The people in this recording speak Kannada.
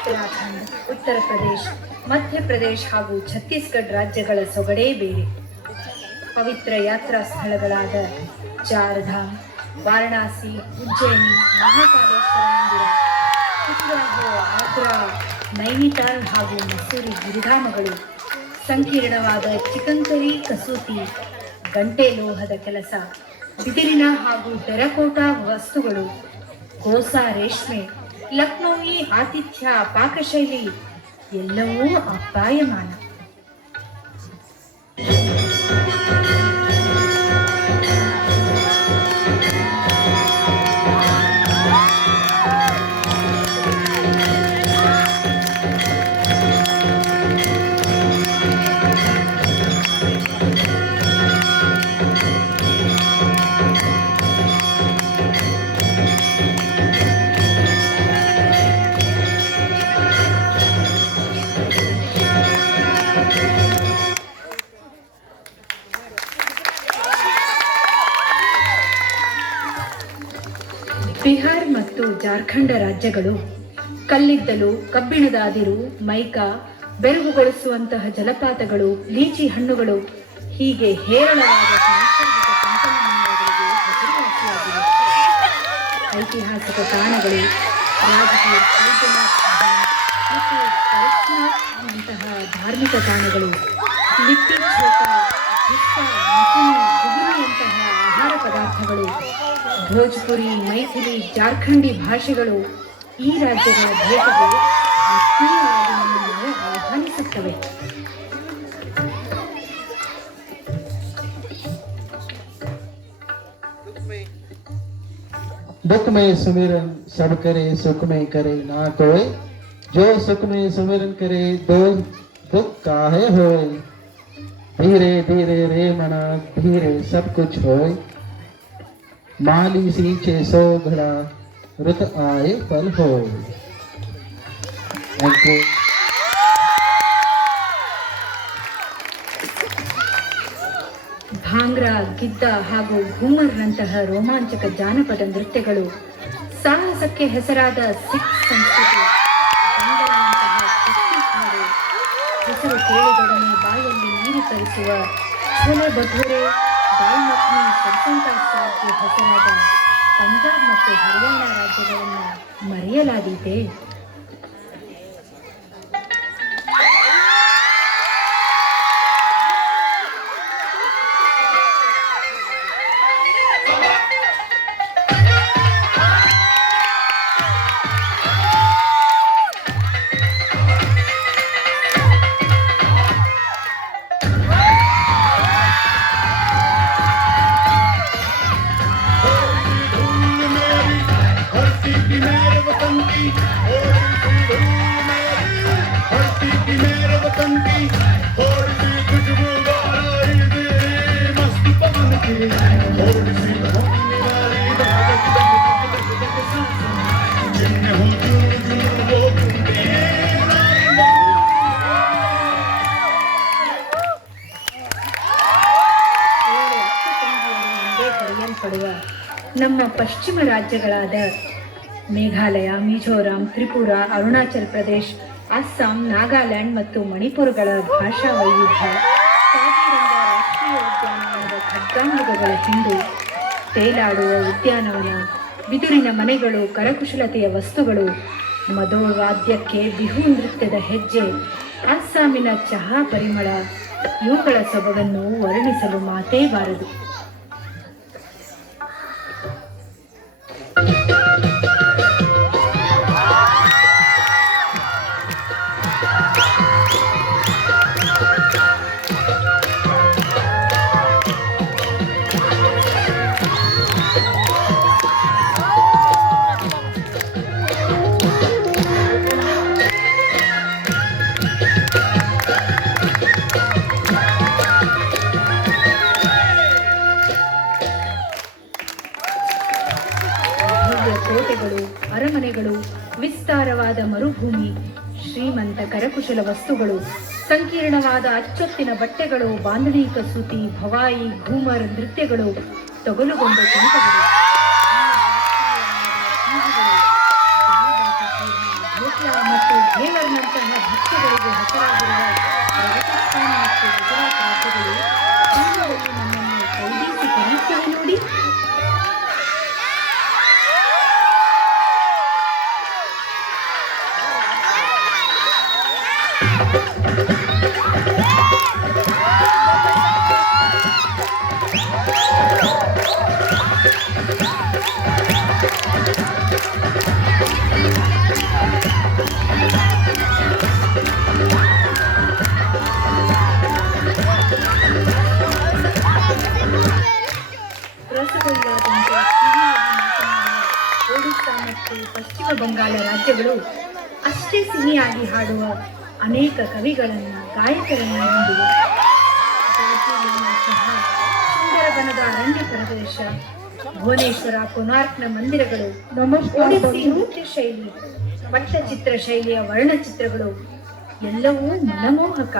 ಉತ್ತರಾಖಂಡ್, ಉತ್ತರ ಪ್ರದೇಶ್, ಮಧ್ಯಪ್ರದೇಶ್ ಹಾಗೂ ಛತ್ತೀಸ್ಗಢ ರಾಜ್ಯಗಳ ಸೊಗಡೇ ಬೇರೆ. ಪವಿತ್ರ ಯಾತ್ರಾ ಸ್ಥಳಗಳಾದ ಚಾರ್ಧಾಮ್, ವಾರಣಾಸಿ, ಉಜ್ಜಯಿನಿ, ಮಹಾಕಾಲೇಶ್ವರ ಮಂದಿರ, ಖಜುರಾಹೋ, ಆಗ್ರಾ, ನೈನಿತಾಲ್ ಹಾಗೂ ಮಸೂರಿ ಗಿರಿಧಾಮಗಳು, ಸಂಕೀರ್ಣವಾದ ಚಿಕಂಕರಿ ಕಸೂತಿ, ಗಂಟೆ ಲೋಹದ ಕೆಲಸ, ಬಿದಿರಿನ ಹಾಗೂ ಟೆರಕೋಟಾ ವಸ್ತುಗಳು, ಕೋಸಾ ರೇಷ್ಮೆ, ಲಕ್ನೋವಿ ಆತಿಥ್ಯ ಪಾಕಶೈಲಿ ಎಲ್ಲವೂ ಅಪ್ಯಾಯಮಾನ. ಬಿಹಾರ್ ಮತ್ತು ಜಾರ್ಖಂಡ್ ರಾಜ್ಯಗಳು ಕಲ್ಲಿದ್ದಲು, ಕಬ್ಬಿಣದ ಅದಿರು, ಮೈಕಾ, ಬೆರಗುಗೊಳಿಸುವಂತಹ ಜಲಪಾತಗಳು, ಲೀಚಿ ಹಣ್ಣುಗಳು ಹೀಗೆ ಹೇರಳವಾದ ನೈಸರ್ಗಿಕ ಸಂಪನ್ಮೂಲಗಳಿಗೆ ಹೆಸರುವಾಸಿಯಾಗಿವೆ. ಐತಿಹಾಸಿಕ ತಾಣಗಳು ರಾಜಗೀರ್, ಬೈದ್ಯನಾಥ್ ಮತ್ತು ಪರಶುನಾಥ್ನಂತಹ ಧಾರ್ಮಿಕ ತಾಣಗಳು, ಲಿಟ್ಟಿ ಚೋಖಾ, ಭಿಸ್ಸಾ, ಮಖನಿ, ಗುಗುನಿಯಂತಹ ಆಹಾರ ಪದಾರ್ಥಗಳು, ಭೋಜ್ಪುರಿ, ಮೈಥಿಲಿ, ಜಾರ್ಖಂಡಿ ಭಾಷೆಗಳು ಈ ರಾಜ್ಯಗಳ ಭೇಟಿಗೆ ಆತ್ಮೀಯವಾಗಿ ನಮ್ಮನ್ನು ಆಹ್ವಾನಿಸುತ್ತವೆ. दुख में सुमिरन सब करे, सुख में करे ना कोई, जो सुख में सुमिरन करे दो दुख काहे होए, धीरे धीरे रे मना धीरे सब कुछ होए, माली सींचे सो घड़ा रुत आए फल होए. Thank you. ಭಾಂಗ್ರಾ, ಗಿದ್ದ ಹಾಗೂ ಘೂಮರ್ನಂತಹ ರೋಮಾಂಚಕ ಜಾನಪದ ನೃತ್ಯಗಳು, ಸಾಹಸಕ್ಕೆ ಹೆಸರಾದ ಸಿಖ್ ಸಂಸ್ಕೃತಿ, ಬಂಗಾಳಂತಹ ಕುಸ್ತಿ ಹಾಡು, ಹೆಸರು ಕೇಳಿದೊಡನೆ ಬಾಯಲ್ಲಿ ನೀರು ತರಿಸುವ ಛೋಲೆ ಭಟೂರೆ, ದಾಲ್ ಮಖನಿ, ಸರ್ಸೋಂ ಕಾ ಸಾಗ್ಗೆ ಹೆಸರಾದ ಪಂಜಾಬ್ ಮತ್ತು ಹರಿಯಾಣ ರಾಜ್ಯಗಳನ್ನು ಮರೆಯಲಾದೀತೆ? ನಮ್ಮ ಪಶ್ಚಿಮ ರಾಜ್ಯಗಳಾದ ಮೇಘಾಲಯ, ಮಿಜೋರಾಂ, ತ್ರಿಪುರ, ಅರುಣಾಚಲ್ ಪ್ರದೇಶ್, ಅಸ್ಸಾಂ, ನಾಗಾಲ್ಯಾಂಡ್ ಮತ್ತು ಮಣಿಪುರಗಳ ಭಾಷಾ ವೈವಿಧ್ಯ, ಕಾಜಿರಂಗ ರಾಷ್ಟ್ರೀಯ ಉದ್ಯಾನವನದ ಖಡ್ಗಾಂಗುಗಳ ಹಿಂಡು, ತೇಲಾಡುವ ಉದ್ಯಾನವನ, ಬಿದಿರಿನ ಮನೆಗಳು, ಕರಕುಶಲತೆಯ ವಸ್ತುಗಳು, ಮಧೋವಾದ್ಯಕ್ಕೆ ಬಿಹು ನೃತ್ಯದ ಹೆಜ್ಜೆ, ಅಸ್ಸಾಮಿನ ಚಹಾ ಪರಿಮಳ ಇವುಗಳ ಸೊಬಗನ್ನು ವರ್ಣಿಸಲು ಮಾತೇ ಬಾರದು. ಕೋಟೆಗಳು, ಅರಮನೆಗಳು, ವಿಸ್ತಾರವಾದ ಮರುಭೂಮಿ, ಶ್ರೀಮಂತ ಕರಕುಶಲ ವಸ್ತುಗಳು, ಸಂಕೀರ್ಣವಾದ ಅಚ್ಚೊತ್ತಿನ ಬಟ್ಟೆಗಳು, ಬಾಂಧಣಿ ಕಸೂತಿ, ಭವಾಯಿ, ಘೂಮರ್ ನೃತ್ಯಗಳು, ತೊಗಲುಗೊಂಡ ಕಂಠಗಳು, ಮತ್ತು ಘೇವರ್ನಂತಹ ಭಕ್ಷ್ಯಗಳಿಗೆ ಹೆಸರಾಗಿರುವ ರಾಜಸ್ಥಾನ ಮತ್ತು ಗುಜರಾತ್ ರಾಜ್ಯಗಳು ಹಣ್ಣುಗಳಲ್ಲಿ ನಮ್ಮನ್ನು ಕೈಬೀಸಿ ಕರೆಯುತ್ತವೆ ನೋಡಿ. ರಸಗೊಳ್ಳದಂತೆ ಸಿಹಿಯಾಗಿ ಮಾತನಾಡುವ ಒಡಿಶಾ ಮತ್ತು ಪಶ್ಚಿಮ ಬಂಗಾಳ ರಾಜ್ಯಗಳು ಅಷ್ಟೇ ಸಿಹಿಯಾಗಿ ಹಾಡುವ ಅನೇಕ ಕವಿಗಳನ್ನು ಗಾಯಕರನ್ನು ಹೊಂದಿವೆ. ಡಾರ್ಜಿಲಿಂಗ್ನ ಚಹಾ, ಸುಂದರಬನದ ಅರಣ್ಯ ಪ್ರದೇಶ, ಭುವನೇಶ್ವರ ಕೊನಾರ್ಕ್ನ ಮಂದಿರಗಳು, ಒಡಿಸ್ಸಿ ನೃತ್ಯ ಶೈಲಿ, ಪಟ್ಟಚಿತ್ರ ಶೈಲಿಯ ವರ್ಣಚಿತ್ರಗಳು ಎಲ್ಲವೂ ಮನಮೋಹಕ.